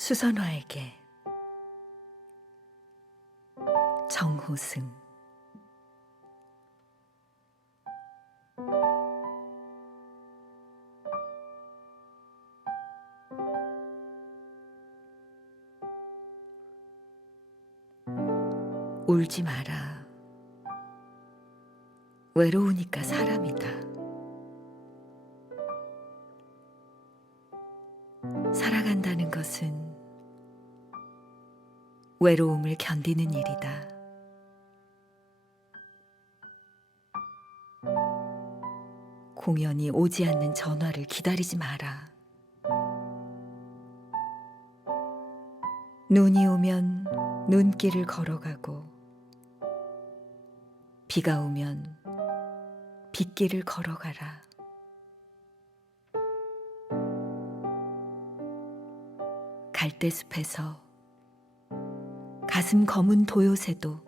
수선화에게 정호승. 울지 마라. 외로우니까 사람이다. 살아간다는 것은 외로움을 견디는 일이다. 공연이 오지 않는 전화를 기다리지 마라. 눈이 오면 눈길을 걸어가고, 비가 오면 빗길을 걸어가라. 갈대숲에서 가슴 검은 도요새도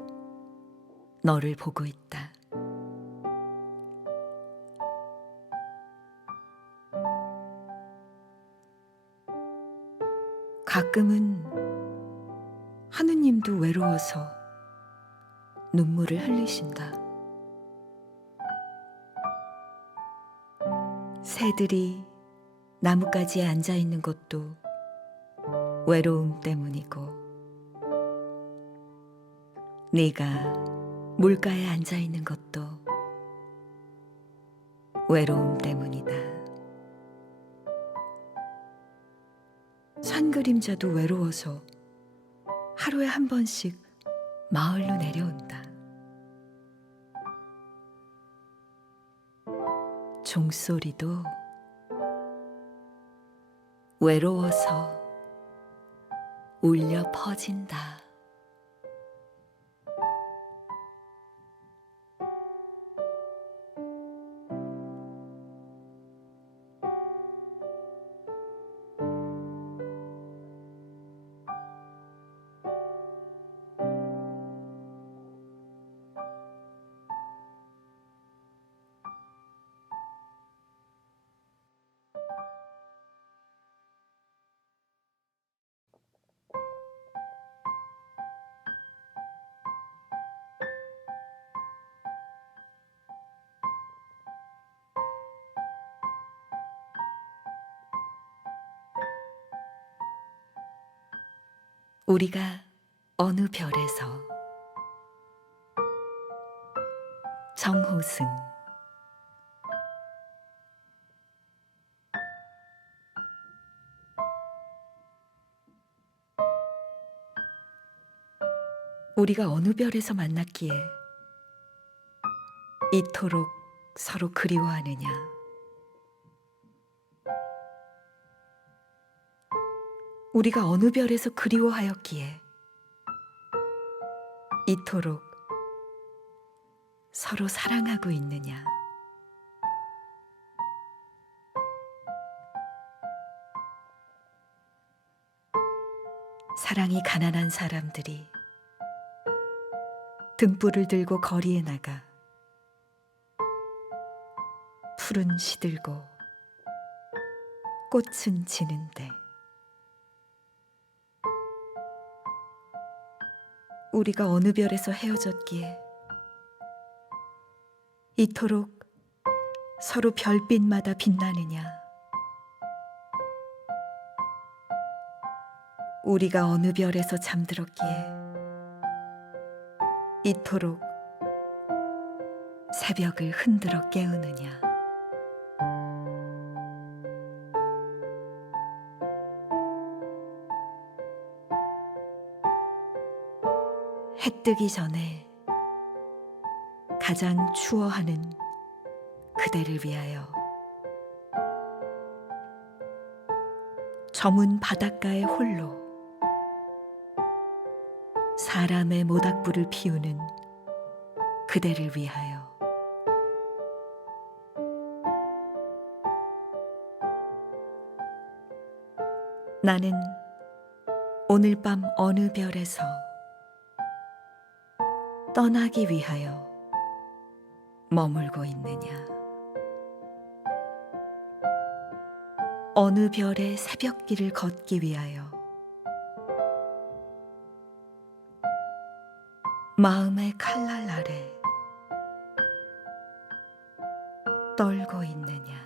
너를 보고 있다. 가끔은 하느님도 외로워서 눈물을 흘리신다. 새들이 나뭇가지에 앉아 있는 것도 외로움 때문이고, 네가 물가에 앉아 있는 것도 외로움 때문이다. 산 그림자도 외로워서 하루에 한 번씩 마을로 내려온다. 종소리도 외로워서 울려 퍼진다. 우리가 어느 별에서. 정호승. 우리가 어느 별에서 만났기에 이토록 서로 그리워하느냐. 우리가 어느 별에서 그리워하였기에 이토록 서로 사랑하고 있느냐. 사랑이 가난한 사람들이 등불을 들고 거리에 나가 풀은 시들고 꽃은 지는데, 우리가 어느 별에서 헤어졌기에 이토록 서로 별빛마다 빛나느냐. 우리가 어느 별에서 잠들었기에 이토록 새벽을 흔들어 깨우느냐. 해 뜨기 전에 가장 추워하는 그대를 위하여, 저문 바닷가에 홀로 사람의 모닥불을 피우는 그대를 위하여, 나는 오늘 밤 어느 별에서 떠나기 위하여 머물고 있느냐. 어느 별의 새벽길을 걷기 위하여 마음의 칼날 아래 떨고 있느냐.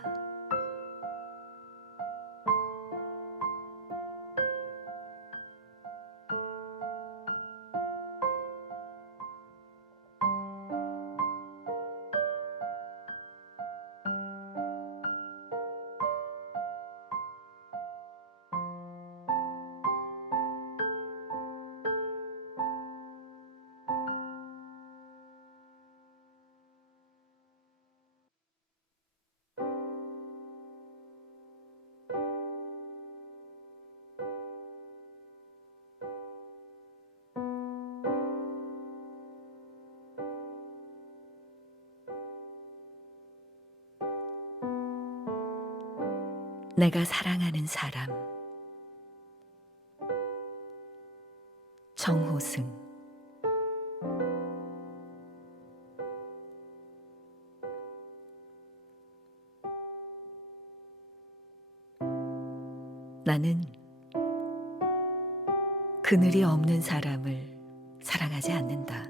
내가 사랑하는 사람 정호승. 나는 그늘이 없는 사람을 사랑하지 않는다.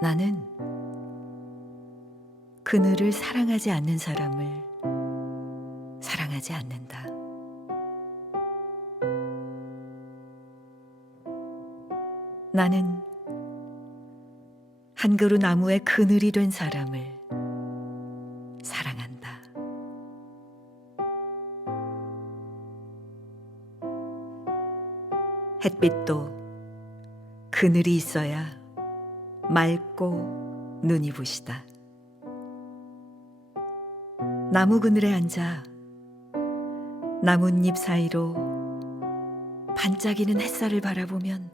나는 그늘을 사랑하지 않는 사람을 사랑하지 않는다. 나는 한 그루 나무의 그늘이 된 사람을 사랑한다. 햇빛도 그늘이 있어야 맑고 눈이 부시다. 나무 그늘에 앉아 나뭇잎 사이로 반짝이는 햇살을 바라보면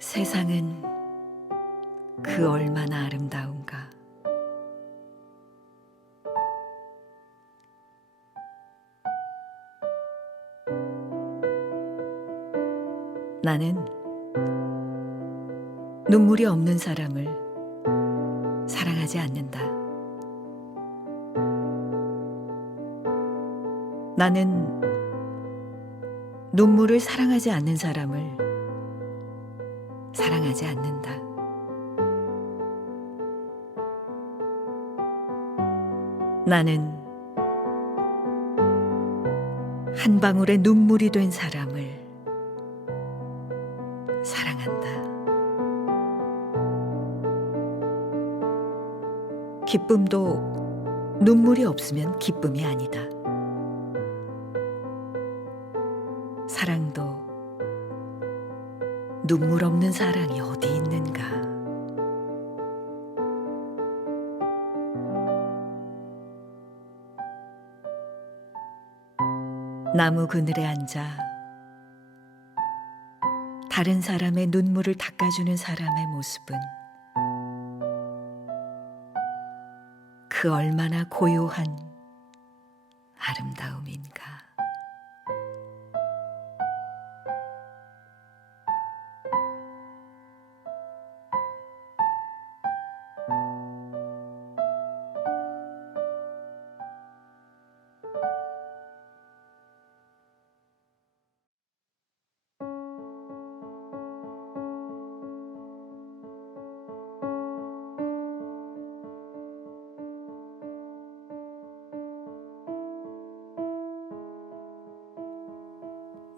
세상은 그 얼마나 아름다운가. 나는 눈물이 없는 사람을 사랑하지 않는다. 나는 눈물을 사랑하지 않는 사람을 사랑하지 않는다. 나는 한 방울의 눈물이 된 사람을 사랑한다. 기쁨도 눈물이 없으면 기쁨이 아니다. 사랑도 눈물 없는 사랑이 어디 있는가. 나무 그늘에 앉아 다른 사람의 눈물을 닦아주는 사람의 모습은 그 얼마나 고요한 아름다움인가.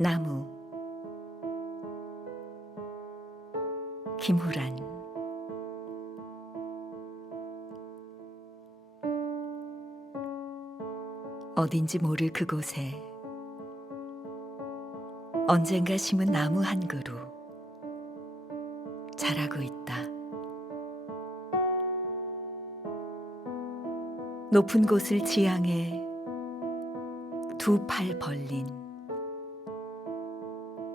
나무 김후란. 어딘지 모를 그곳에 언젠가 심은 나무 한 그루 자라고 있다. 높은 곳을 지향해 두 팔 벌린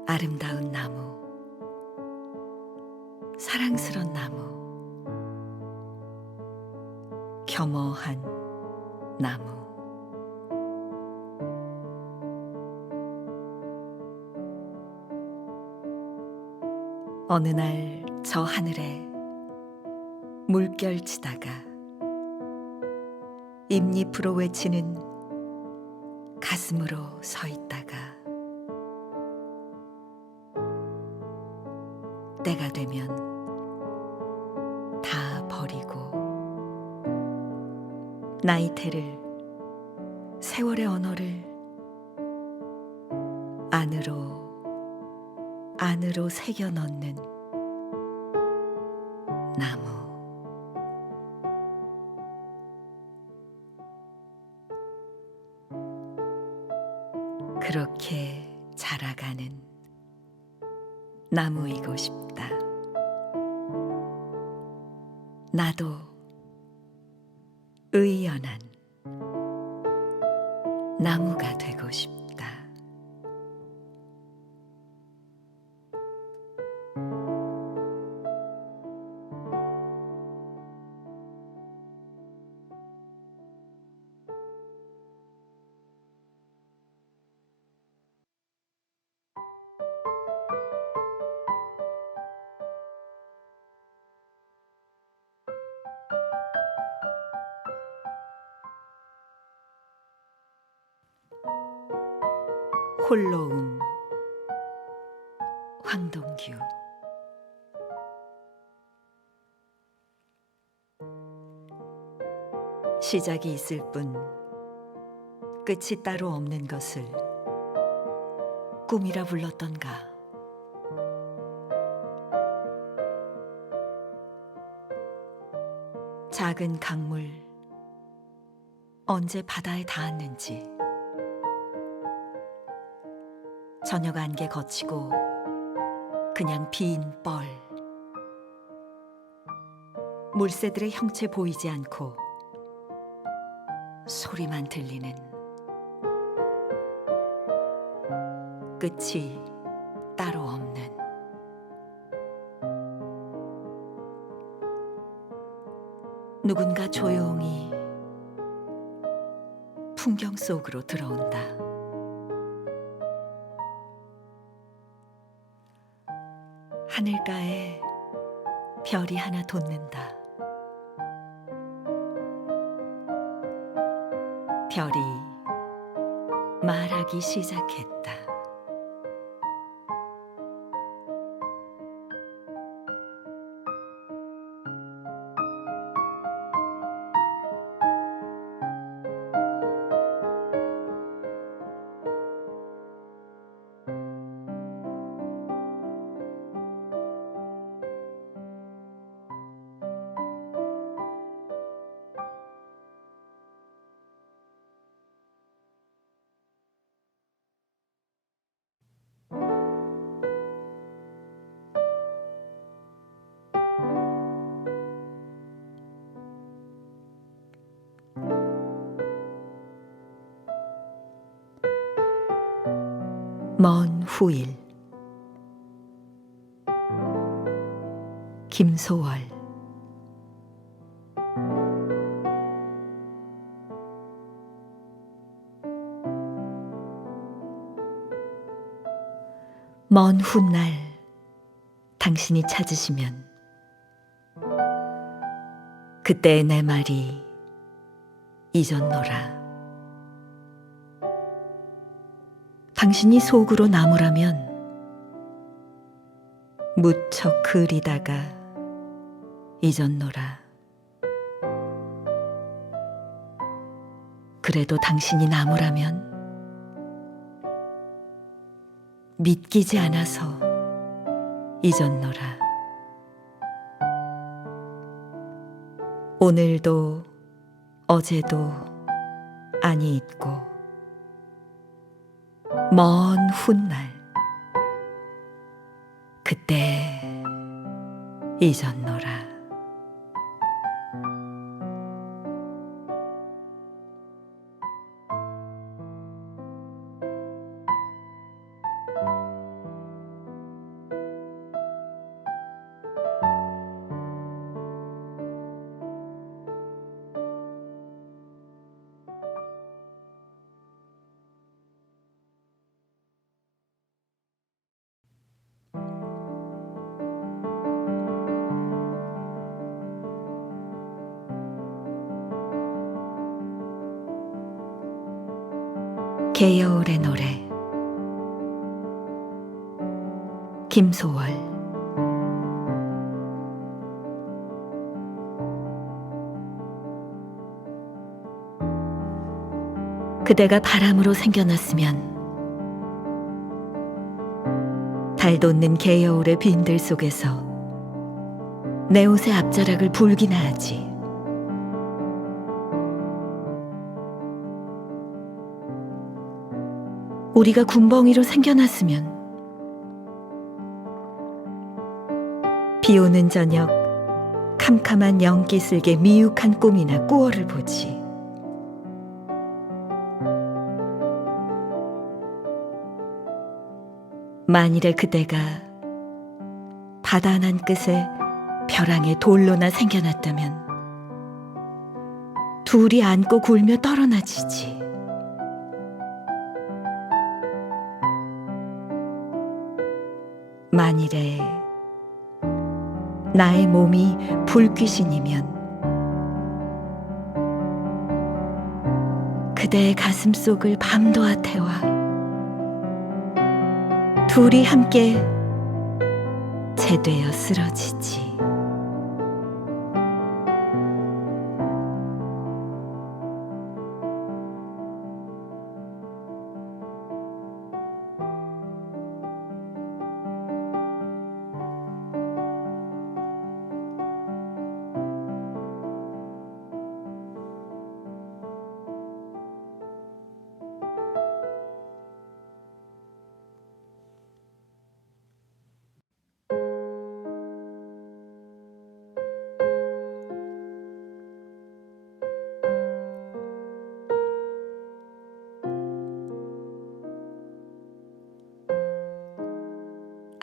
아름다운 나무, 사랑스런 나무, 겸허한 나무. 어느 날 저 하늘에 물결치다가 잎잎으로 외치는 가슴으로 서 있다가 때가 되면 다 버리고 나이테를 세월의 언어를 안으로 새겨 넣는 나무. 그렇게 자라가는 나무이고 싶다. 나도 의연한 나무가 되고 싶다. 홀로움. 황동규. 시작이 있을 뿐 끝이 따로 없는 것을 꿈이라 불렀던가. 작은 강물 언제 바다에 닿았는지, 저녁 안개 거치고 그냥 빈 뻘, 물새들의 형체 보이지 않고 소리만 들리는, 끝이 따로 없는, 누군가 조용히 풍경 속으로 들어온다. 하늘가에 별이 하나 돋는다. 별이 말하기 시작했다. 먼 후일. 김소월. 먼 훗날 당신이 찾으시면 그때의 내 말이 잊었노라. 당신이 속으로 나무라면 무척 그리다가 잊었노라. 그래도 당신이 나무라면 믿기지 않아서 잊었노라. 오늘도 어제도 아니 잊고 먼 훗날 그때 잊었노라. 개여울의 노래. 김소월. 그대가 바람으로 생겨났으면 달 돋는 개여울의 빈들 속에서 내 옷의 앞자락을 불기나 하지. 우리가 군벙이로 생겨났으면 비 오는 저녁 캄캄한 연기슬개 미육한 꿈이나 꾸어를 보지. 만일에 그대가 바다 난 끝에 벼랑의 돌로나 생겨났다면 둘이 안고 굴며 떨어나지지. 만일에 나의 몸이 불귀신이면 그대의 가슴 속을 밤도와 태워 둘이 함께 재되어 쓰러지지.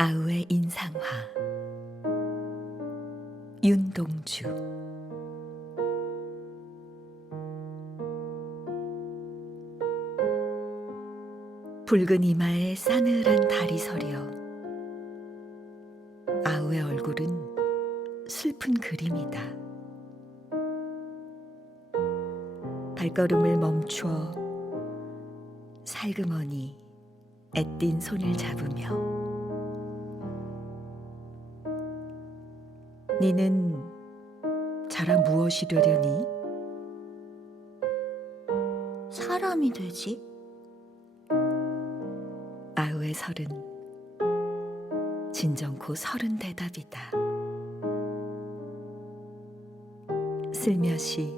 아우의 인상화. 윤동주. 붉은 이마에 싸늘한 달이 서려 아우의 얼굴은 슬픈 그림이다. 발걸음을 멈추어 살그머니 애띤 손을 잡으며 니는 자라 무엇이 되려니? 사람이 되지. 아우의 설은 진정코 서른 대답이다. 슬며시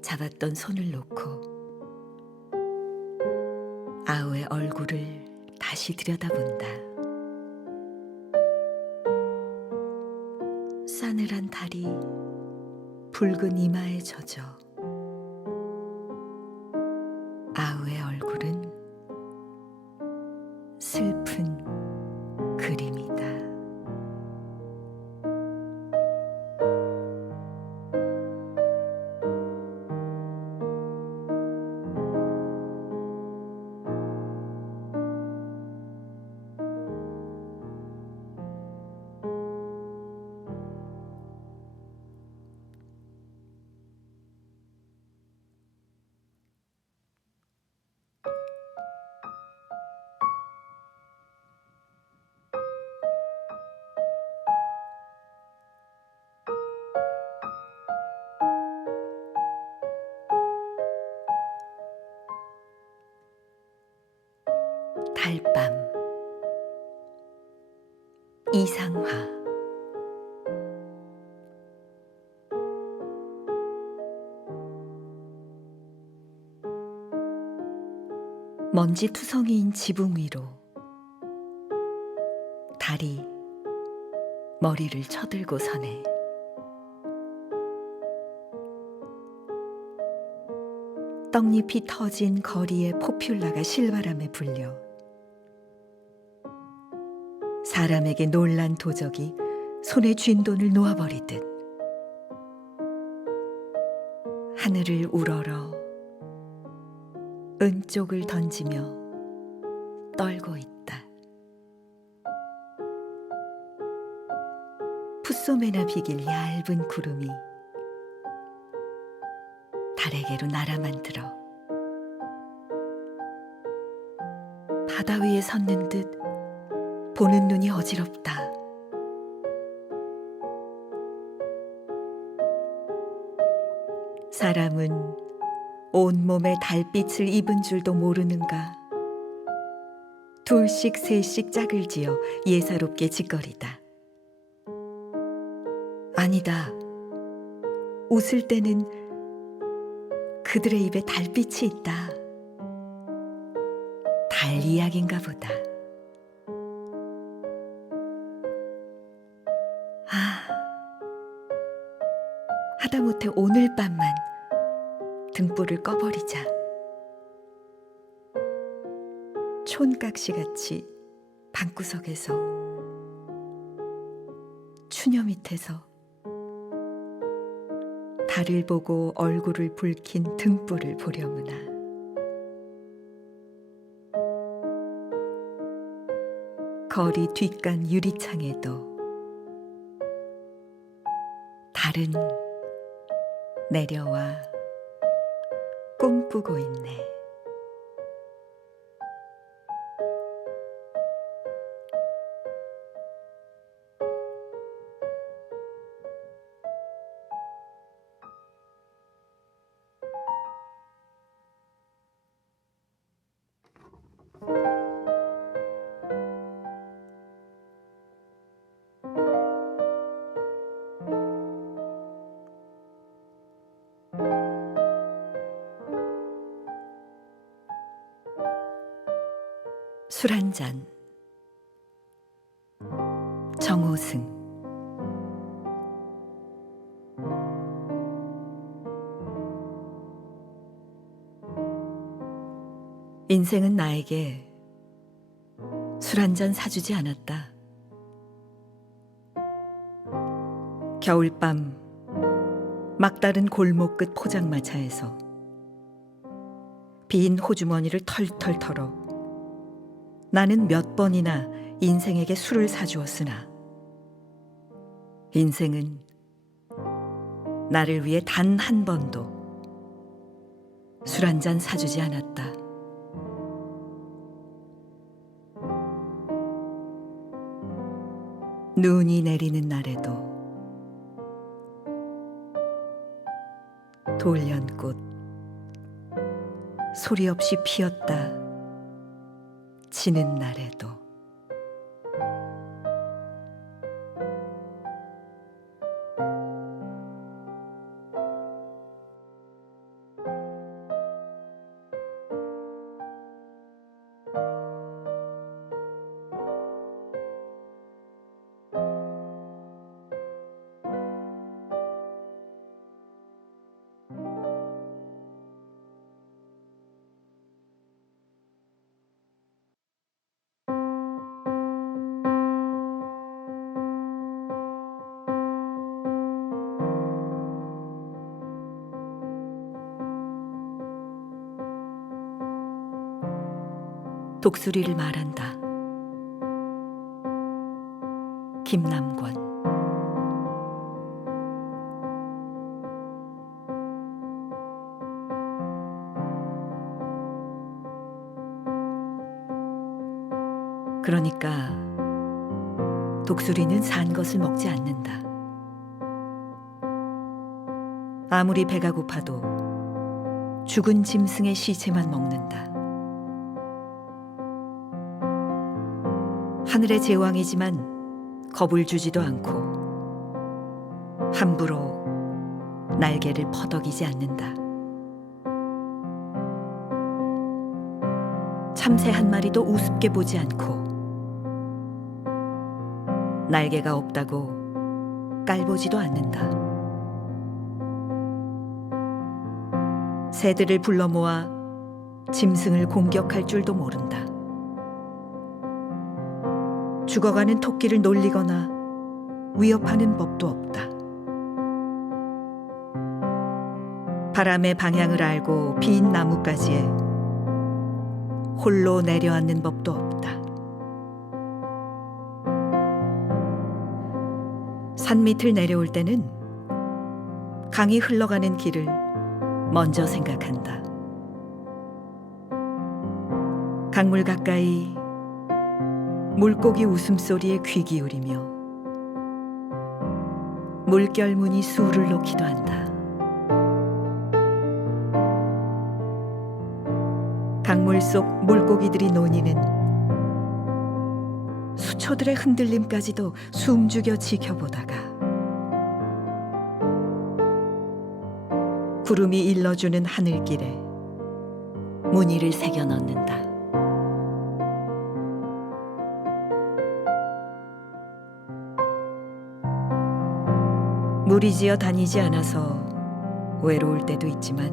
잡았던 손을 놓고 아우의 얼굴을 다시 들여다본다. 싸늘한 달이 붉은 이마에 젖어 아우의 얼굴은 슬픈 그림이다. 달밤. 이상화. 먼지 투성이인 지붕 위로 달이 머리를 쳐들고 서네. 떡잎이 터진 거리의 포퓰라가 실바람에 불려 사람에게 놀란 도적이 손에 쥔 돈을 놓아버리듯 하늘을 우러러 은쪽을 던지며 떨고 있다. 풋소매나 비길 얇은 구름이 달에게로 날아만 들어 바다 위에 섰는 듯 보는 눈이 어지럽다. 사람은 온몸에 달빛을 입은 줄도 모르는가. 둘씩 셋씩 짝을 지어 예사롭게 짓거리다. 아니다. 웃을 때는 그들의 입에 달빛이 있다. 달 이야기인가 보다. 하다못해 오늘 밤만 등불을 꺼버리자. 촌각시같이 방구석에서 추녀 밑에서 달을 보고 얼굴을 붉힌 등불을 보려무나. 거리 뒷간 유리창에도 달은 내려와 꿈꾸고 있네. 술 한 잔. 정호승. 인생은 나에게 술 한 잔 사주지 않았다. 겨울밤 막다른 골목 끝 포장마차에서 빈 호주머니를 털털 털어 나는 몇 번이나 인생에게 술을 사주었으나 인생은 나를 위해 단 한 번도 술 한 잔 사주지 않았다. 눈이 내리는 날에도 돌연꽃 소리 없이 피었다. 지는 날에도 독수리를 말한다. 김남권. 그러니까 독수리는 산 것을 먹지 않는다. 아무리 배가 고파도 죽은 짐승의 시체만 먹는다. 하늘의 제왕이지만 겁을 주지도 않고 함부로 날개를 퍼덕이지 않는다. 참새 한 마리도 우습게 보지 않고 날개가 없다고 깔보지도 않는다. 새들을 불러 모아 짐승을 공격할 줄도 모른다. 죽어가는 토끼를 놀리거나 위협하는 법도 없다. 바람의 방향을 알고 빈 나뭇가지에 홀로 내려앉는 법도 없다. 산 밑을 내려올 때는 강이 흘러가는 길을 먼저 생각한다. 강물 가까이 물고기 웃음소리에 귀 기울이며 물결무늬 수를 놓기도 한다. 강물 속 물고기들이 논이는 수초들의 흔들림까지도 숨죽여 지켜보다가 구름이 일러주는 하늘길에 무늬를 새겨 넣는다. 무리지어 다니지 않아서 외로울 때도 있지만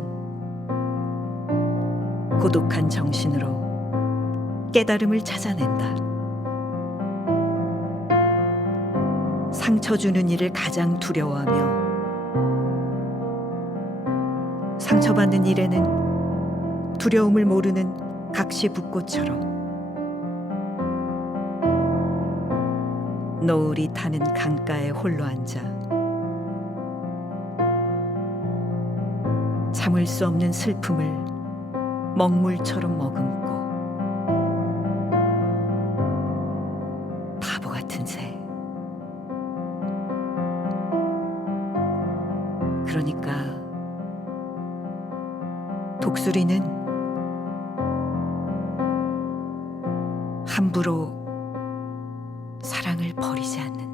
고독한 정신으로 깨달음을 찾아낸다. 상처 주는 일을 가장 두려워하며 상처받는 일에는 두려움을 모르는 각시북꽃처럼 노을이 타는 강가에 홀로 앉아 참을 수 없는 슬픔을 먹물처럼 머금고 바보 같은 새. 그러니까 독수리는 함부로 사랑을 버리지 않는다.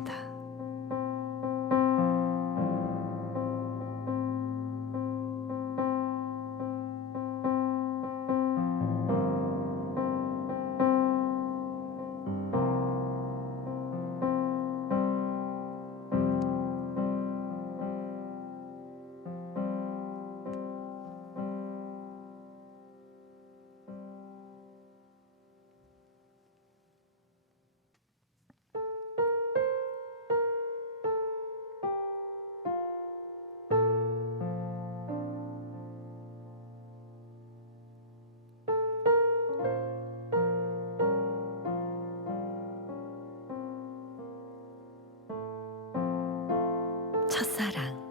첫사랑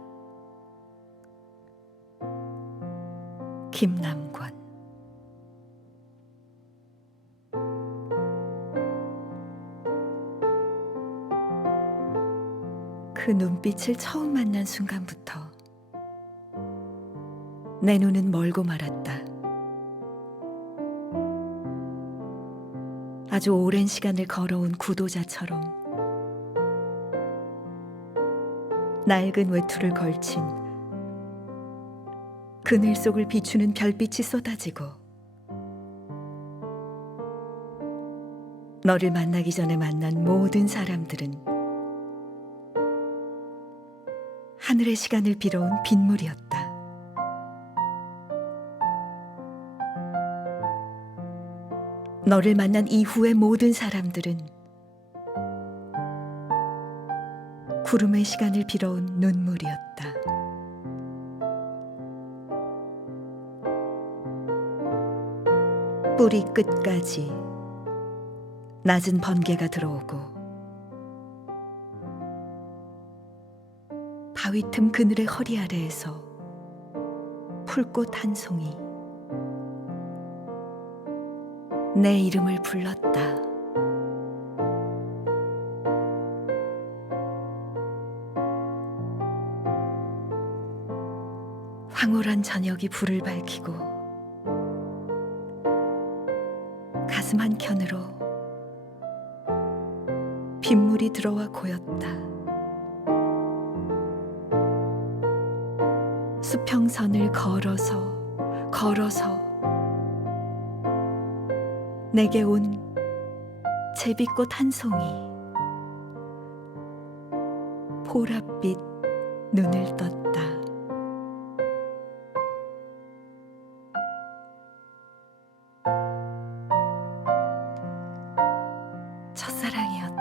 김남권. 그 눈빛을 처음 만난 순간부터 내 눈은 멀고 말았다. 아주 오랜 시간을 걸어온 구도자처럼 낡은 외투를 걸친 그늘 속을 비추는 별빛이 쏟아지고 너를 만나기 전에 만난 모든 사람들은 하늘의 시간을 빌어온 빗물이었다. 너를 만난 이후의 모든 사람들은 구름의 시간을 빌어온 눈물이었다. 뿌리 끝까지 낮은 번개가 들어오고 바위 틈 그늘의 허리 아래에서 풀꽃 한 송이 내 이름을 불렀다. 황홀한 저녁이 불을 밝히고 가슴 한켠으로 빗물이 들어와 고였다. 수평선을 걸어서 내게 온 제비꽃 한 송이 보랏빛 눈을 떴다. 첫사랑이었다.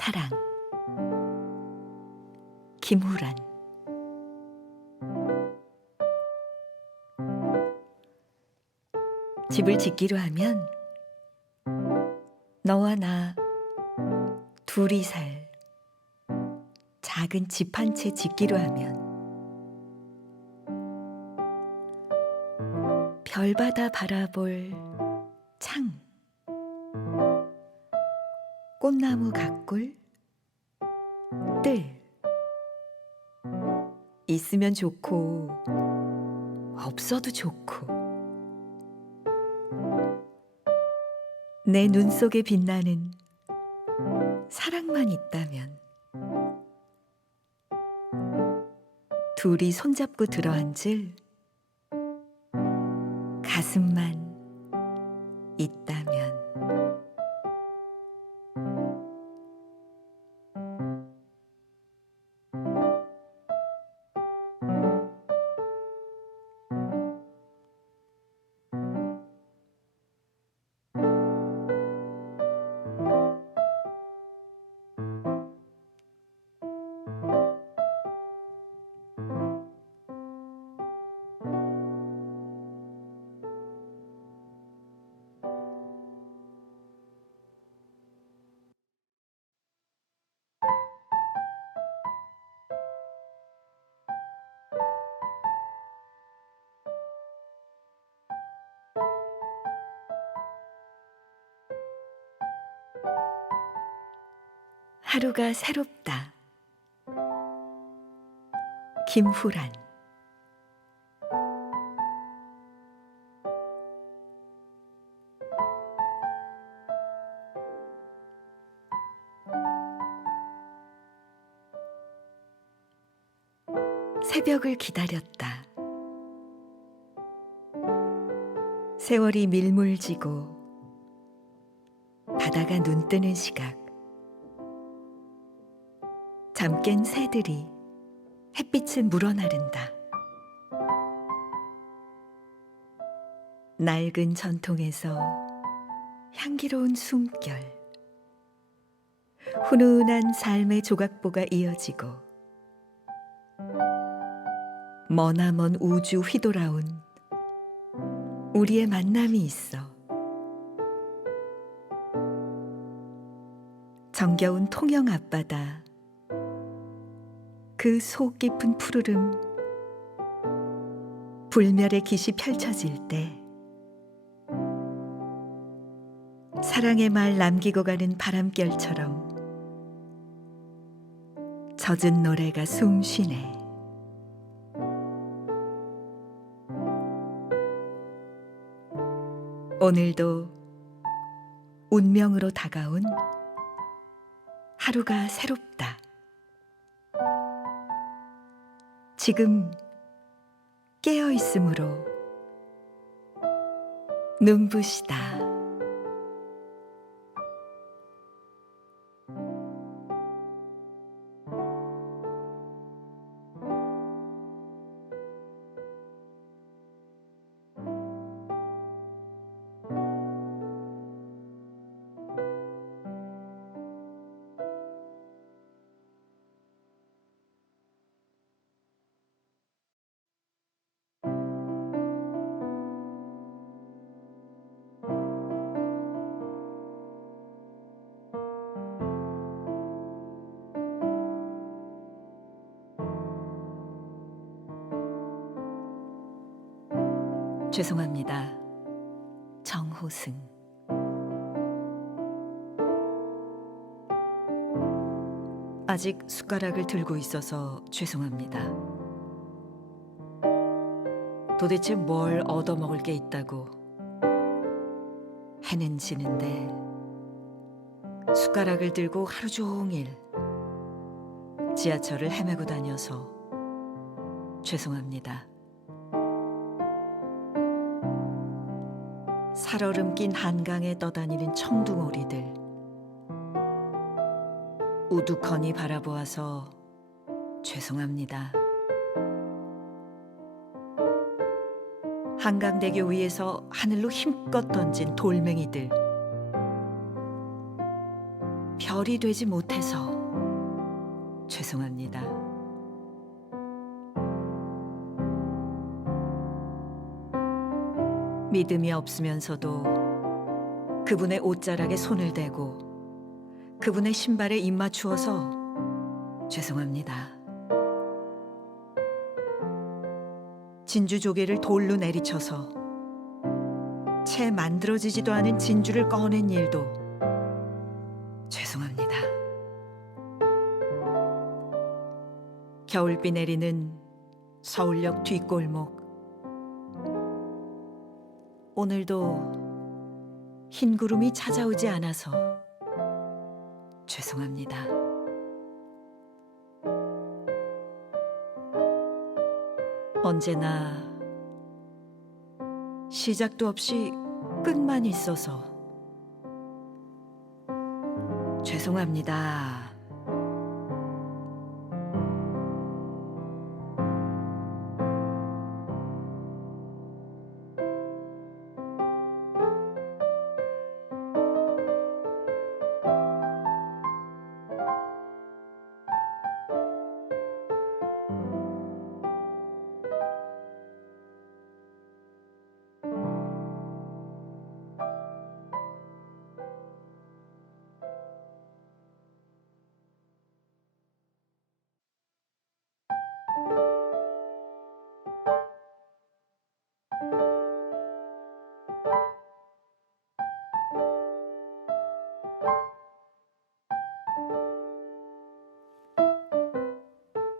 사랑. 김후란. 집을 짓기로 하면 너와 나 둘이 살 작은 집 한 채 짓기로 하면 별바다 바라볼 창, 꽃나무 가꿀, 뜰 있으면 좋고 없어도 좋고 내 눈 속에 빛나는 사랑만 있다면 둘이 손잡고 들어앉을 가슴만 있다면 하루가 새롭다. 김후란. 새벽을 기다렸다. 세월이 밀물지고 바다가 눈 뜨는 시각, 잠 깬 새들이 햇빛을 물어나른다. 낡은 전통에서 향기로운 숨결, 훈훈한 삶의 조각보가 이어지고 머나먼 우주 휘돌아온 우리의 만남이 있어. 정겨운 통영 앞바다, 그 속 깊은 푸르름, 불멸의 빛이 펼쳐질 때 사랑의 말 남기고 가는 바람결처럼 젖은 노래가 숨쉬네. 오늘도 운명으로 다가온 하루가 새롭다. 지금 깨어 있으므로 눈부시다. 죄송합니다. 정호승. 아직 숟가락을 들고 있어서 죄송합니다. 도대체 뭘 얻어먹을 게 있다고 해는 지는데 숟가락을 들고 하루 종일 지하철을 헤매고 다녀서 죄송합니다. 살얼음 낀 한강에 떠다니는 청둥오리들, 우두커니 바라보아서 죄송합니다. 한강대교 위에서 하늘로 힘껏 던진 돌멩이들, 별 별이 되지 못해서 죄송합니다. 믿음이 없으면서도 그분의 옷자락에 손을 대고 그분의 신발에 입 맞추어서 죄송합니다. 진주 조개를 돌로 내리쳐서 채 만들어지지도 않은 진주를 꺼낸 일도 죄송합니다. 겨울비 내리는 서울역 뒷골목, 오늘도 흰 구름이 찾아오지 않아서 죄송합니다. 언제나 시작도 없이 끝만 있어서 죄송합니다.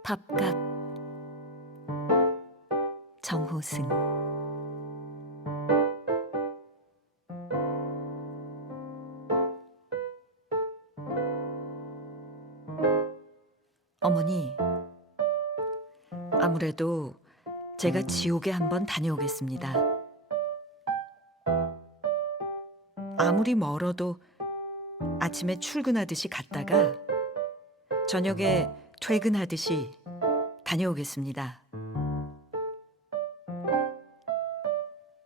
밥값, 정호승. 어머니, 아무래도 제가 지옥에 한번 다녀오겠습니다. 아무리 멀어도 아침에 출근하듯이 갔다가 저녁에 퇴근하듯이 다녀오겠습니다.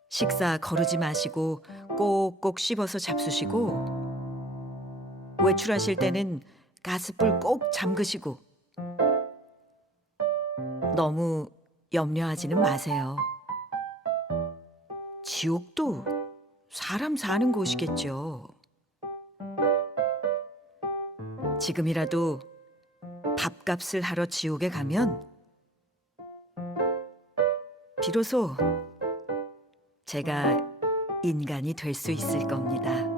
식사 거르지 마시고 꼭꼭 씹어서 잡수시고, 외출하실 때는 가스불 꼭 잠그시고, 너무 염려하지는 마세요. 지옥도 사람 사는 곳이겠죠. 지금이라도 밥값을 하러 지옥에 가면 비로소 제가 인간이 될 수 있을 겁니다.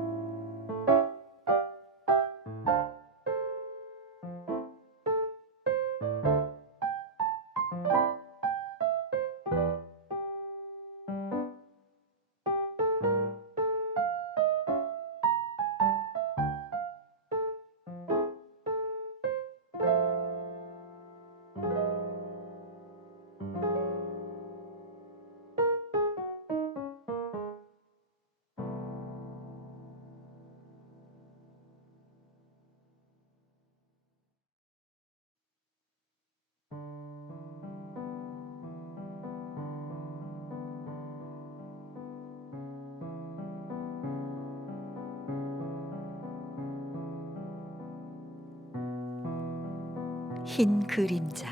흰 그림자.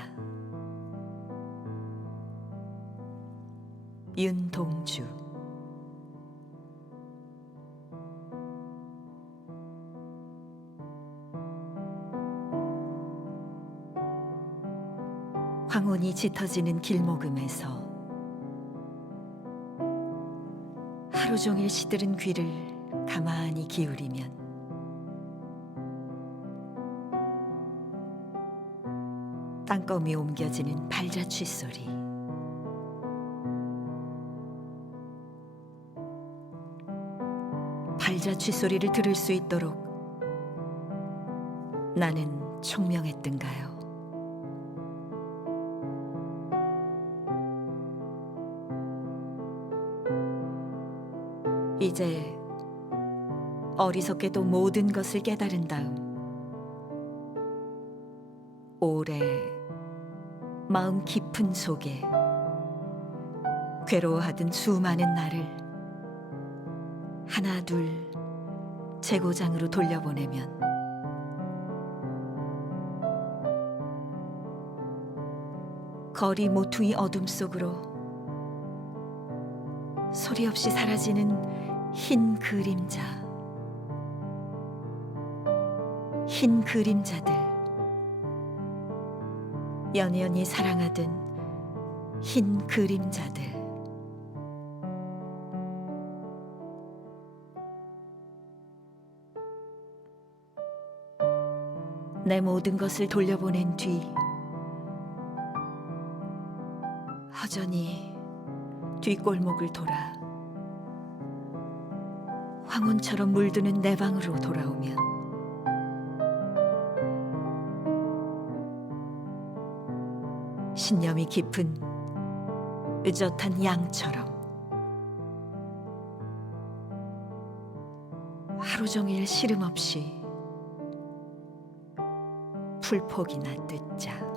윤동주. 황혼이 짙어지는 길목음에서 하루 종일 시들은 귀를 가만히 기울이면 땅거미 옮겨지는 발자취 소리, 발자취 소리를 들을 수 있도록 나는 총명했던가요? 이제 어리석게도 모든 것을 깨달은 다음 오래 마음 깊은 속에 괴로워하던 수많은 나를 하나 둘 재고장으로 돌려보내면 거리 모퉁이 어둠 속으로 소리 없이 사라지는 흰 그림자. 흰 그림자들. 연연히 사랑하던 흰 그림자들. 내 모든 것을 돌려보낸 뒤 허전히 뒷골목을 돌아 황혼처럼 물드는 내 방으로 돌아오면 신념이 깊은 의젓한 양처럼 하루 종일 시름 없이 풀포기나 뜯자.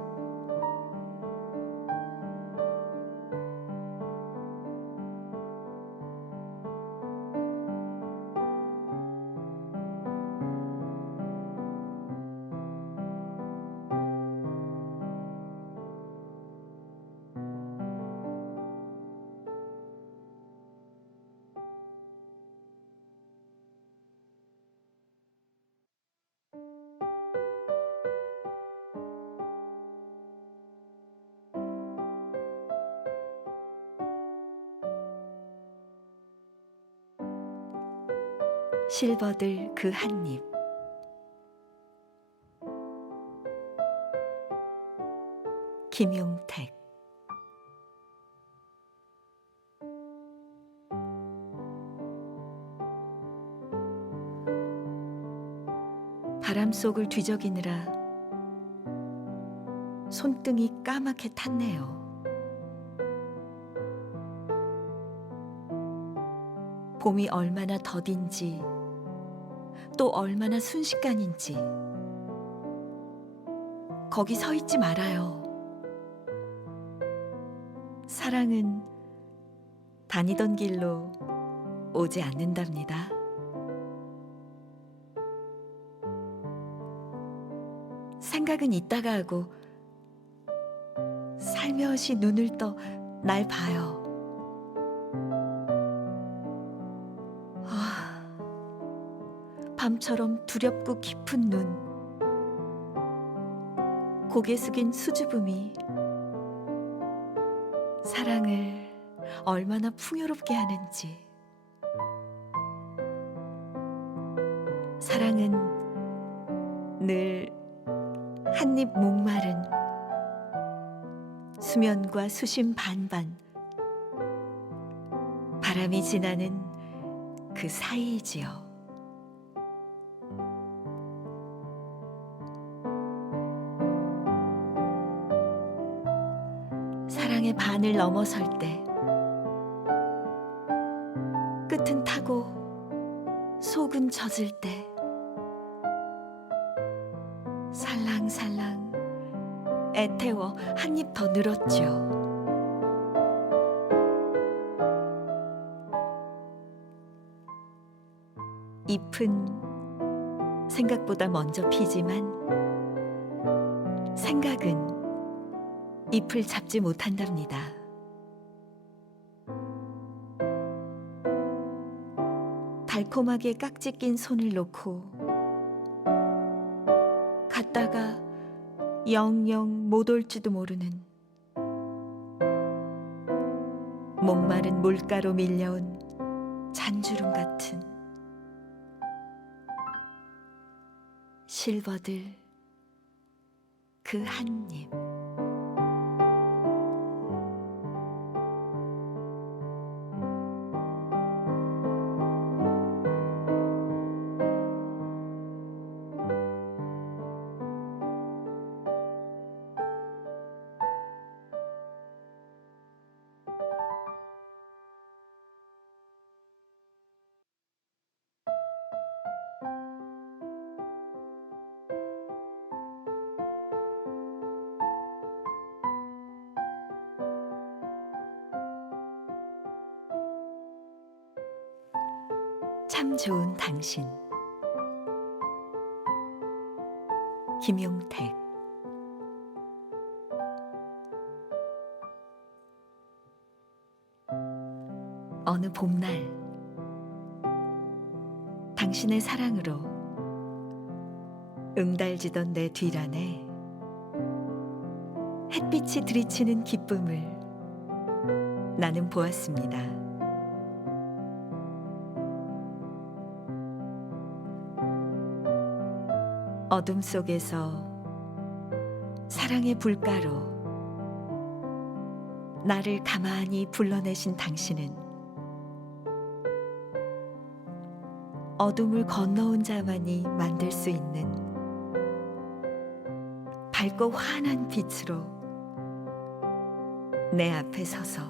실버들 그 한 입. 김용택. 바람 속을 뒤적이느라 손등이 까맣게 탔네요. 봄이 얼마나 더딘지 또 얼마나 순식간인지 거기 서 있지 말아요. 사랑은 다니던 길로 오지 않는답니다. 생각은 있다가 하고 살며시 눈을 떠 날 봐요. 밤처럼 두렵고 깊은 눈, 고개 숙인 수줍음이 사랑을 얼마나 풍요롭게 하는지. 사랑은 늘 한입 목마른 수면과 수심 반반, 바람이 지나는 그 사이이지요. 사랑의 반을 넘어설 때 끝은 타고 속은 젖을 때 살랑살랑 애태워 한 입 더 늘었죠. 잎은 생각보다 먼저 피지만 생각은 잎을 잡지 못한답니다. 달콤하게 깍지 낀 손을 놓고 갔다가 영영 못 올지도 모르는 목마른 물가로 밀려온 잔주름 같은 실버들 그 한 입. 참 좋은 당신. 김용택. 봄날, 당신의 사랑으로 응달지던 내 뒤란에 햇빛이 들이치는 기쁨을 나는 보았습니다. 어둠 속에서 사랑의 불가로 나를 가만히 불러내신 당신은 어둠을 건너온 자만이 만들 수 있는 밝고 환한 빛으로 내 앞에 서서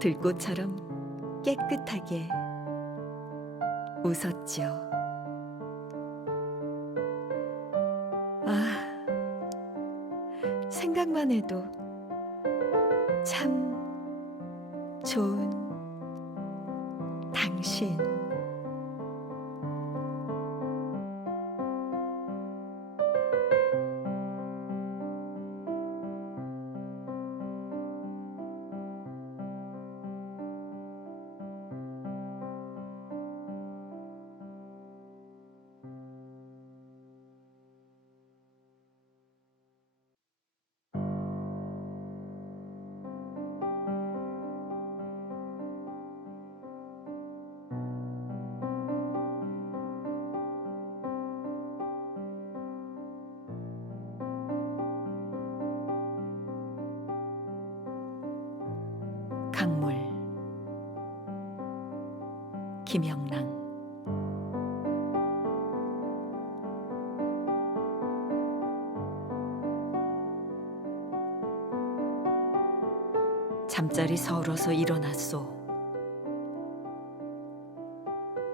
들꽃처럼 깨끗하게 웃었지요. 아, 생각만 해도 참 좋은 당신. 강물 김영랑. 잠자리 서울어서 일어났소.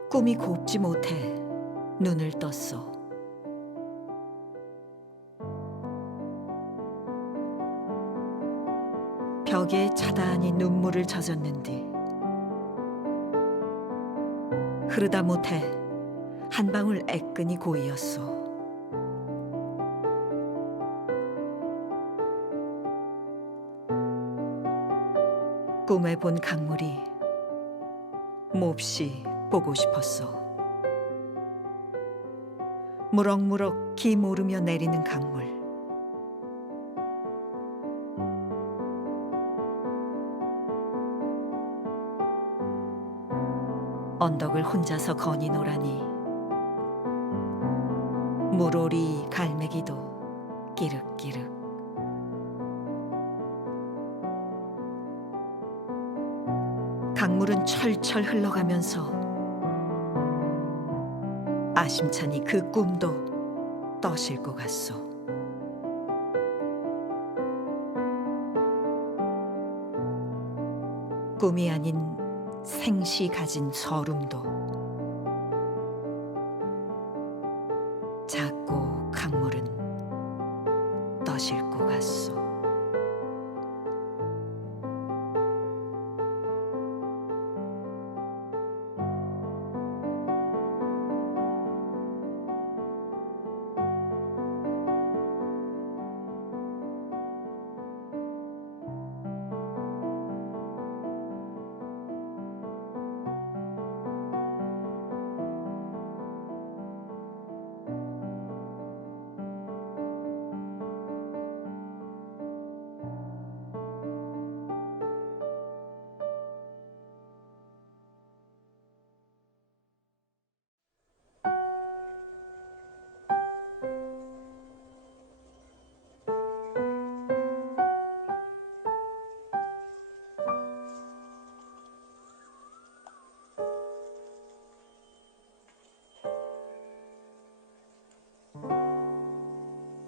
꿈이 곱지 못해 눈을 떴소. 벽에 차다하니 눈물을 젖었는디 흐르다 못해 한 방울 애끈이 고이었소. 꿈에 본 강물이 몹시 보고 싶었소. 무럭무럭 기 오르며 내리는 강물. 언덕을 혼자서 거니노라니 물오리 갈매기도 끼륵끼륵. 강물은 철철 흘러가면서 아심찬이 그 꿈도 떠실고 갔소. 꿈이 아닌 생시 가진 서름도 작고 강물은 떠실고 갔소.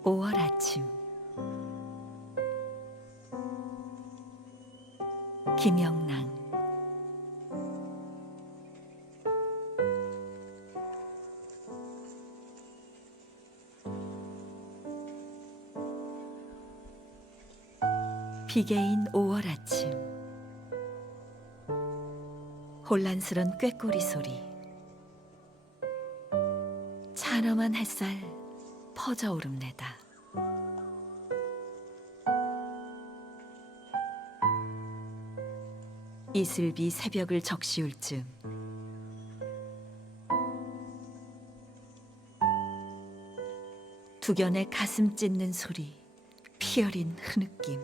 (5월) 아침 김영랑. 비개인 5월 아침, 혼란스런 꾀꼬리 소리, 찬험한 햇살 퍼져오릅니다. 이슬비 새벽을 적시울 즈음 두견의 가슴 찢는 소리, 피어린 흐느낌.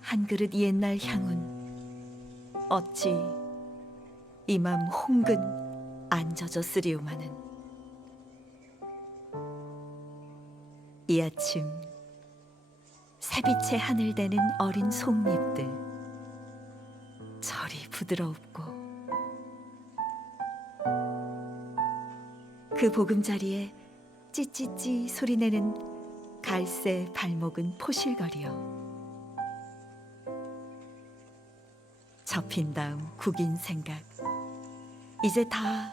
한 그릇 옛날 향은 어찌 이 맘 홍근 안 젖었으리오마는. 이 아침 새빛에 하늘대는 어린 속잎들 저리 부드러웁고 그 보금자리에 찌찌찌 소리내는 갈새 발목은 포실거리어 접힌 다음 국인 생각 이제 다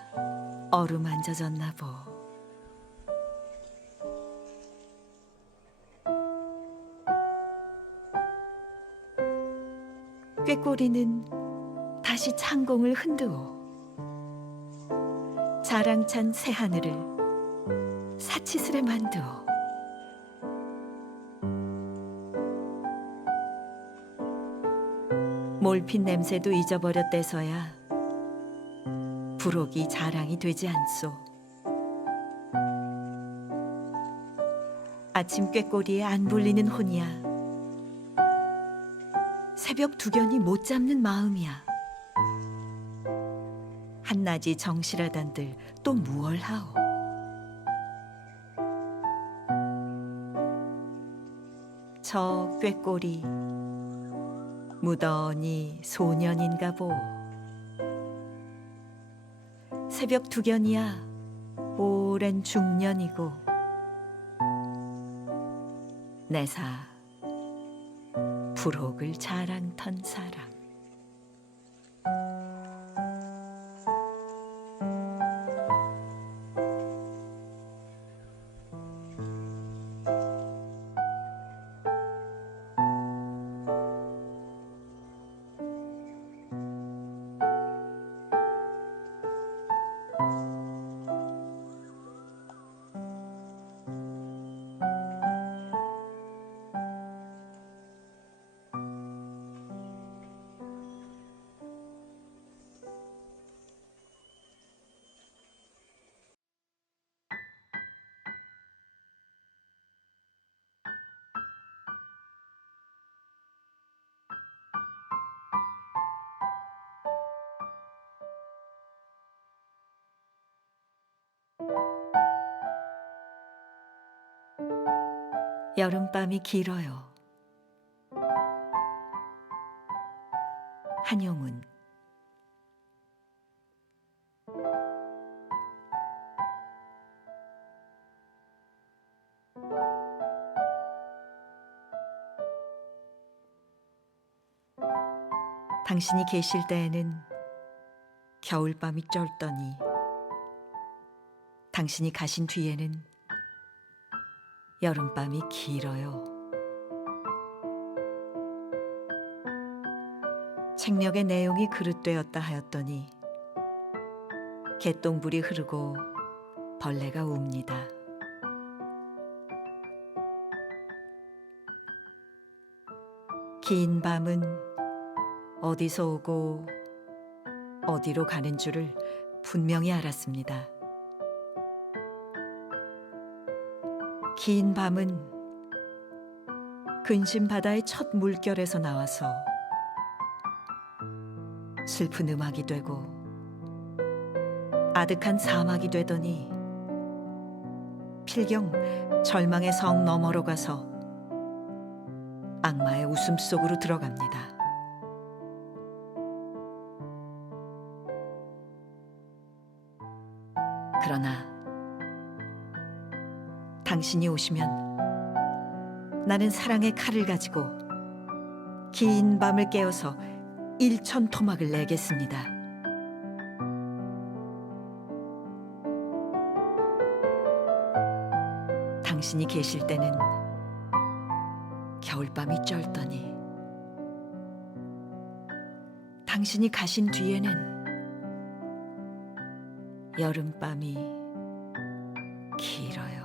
어루만져졌나 보. 꾀꼬리는 다시 창공을 흔드오. 자랑찬 새하늘을 사치스레 만드오. 몰핀 냄새도 잊어버렸대서야 부록이 자랑이 되지 않소. 아침 꾀꼬리에 안 불리는 혼이야. 새벽 두견이 못 잡는 마음이야. 한낮이 정실하단들 또 무얼 하오. 저 꾀꼬리 무던히 소년인가 보. 새벽 두견이야 오랜 중년이고 내사 부록을 자랑턴 사람. 여름밤이 길어요. 한용운. 당신이 계실 때에는 겨울밤이 쩔더니 당신이 가신 뒤에는 여름밤이 길어요. 책력의 내용이 그릇되었다 하였더니 개똥불이 흐르고 벌레가 웁니다. 긴 밤은 어디서 오고 어디로 가는 줄을 분명히 알았습니다. 긴 밤은 근심 바다의 첫 물결에서 나와서 슬픈 음악이 되고 아득한 사막이 되더니 필경 절망의 성 너머로 가서 악마의 웃음속으로 들어갑니다. 그러나 당신이 오시면 나는 사랑의 칼을 가지고 긴 밤을 깨어서 1,000 토막을 내겠습니다. 당신이 계실 때는 겨울밤이 쩔더니 당신이 가신 뒤에는 여름밤이 길어요.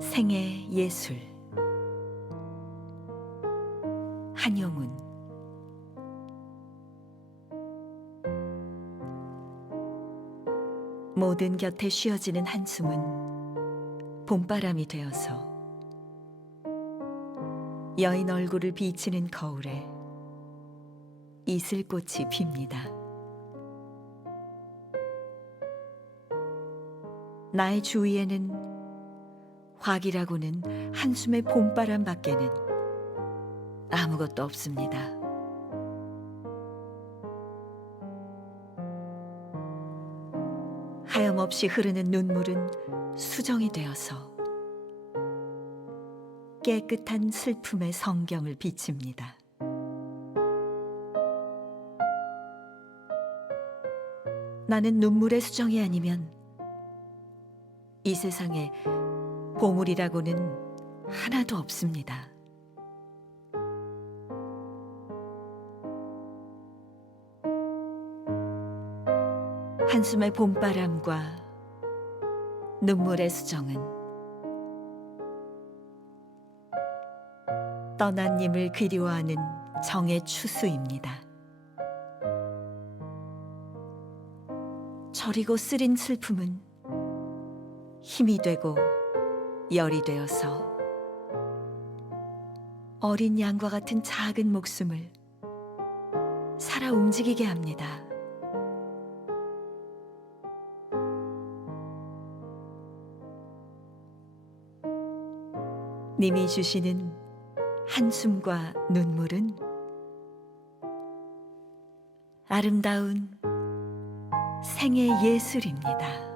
생애 예술. 한영운. 모든 곁에 쉬어지는 한숨은 봄바람이 되어서 여인 얼굴을 비치는 거울에 이슬꽃이 핍니다. 나의 주위에는 확이라고는 한숨의 봄바람 밖에는 아무것도 없습니다. 하염없이 흐르는 눈물은 수정이 되어서 깨끗한 슬픔의 성경을 비칩니다. 나는 눈물의 수정이 아니면 이 세상에 보물이라고는 하나도 없습니다. 한숨의 봄바람과 눈물의 수정은 떠난 님을 그리워하는 정의 추수입니다. 저리고 쓰린 슬픔은 힘이 되고 열이 되어서 어린 양과 같은 작은 목숨을 살아 움직이게 합니다. 님이 주시는 한숨과 눈물은 아름다운 생애 예술입니다.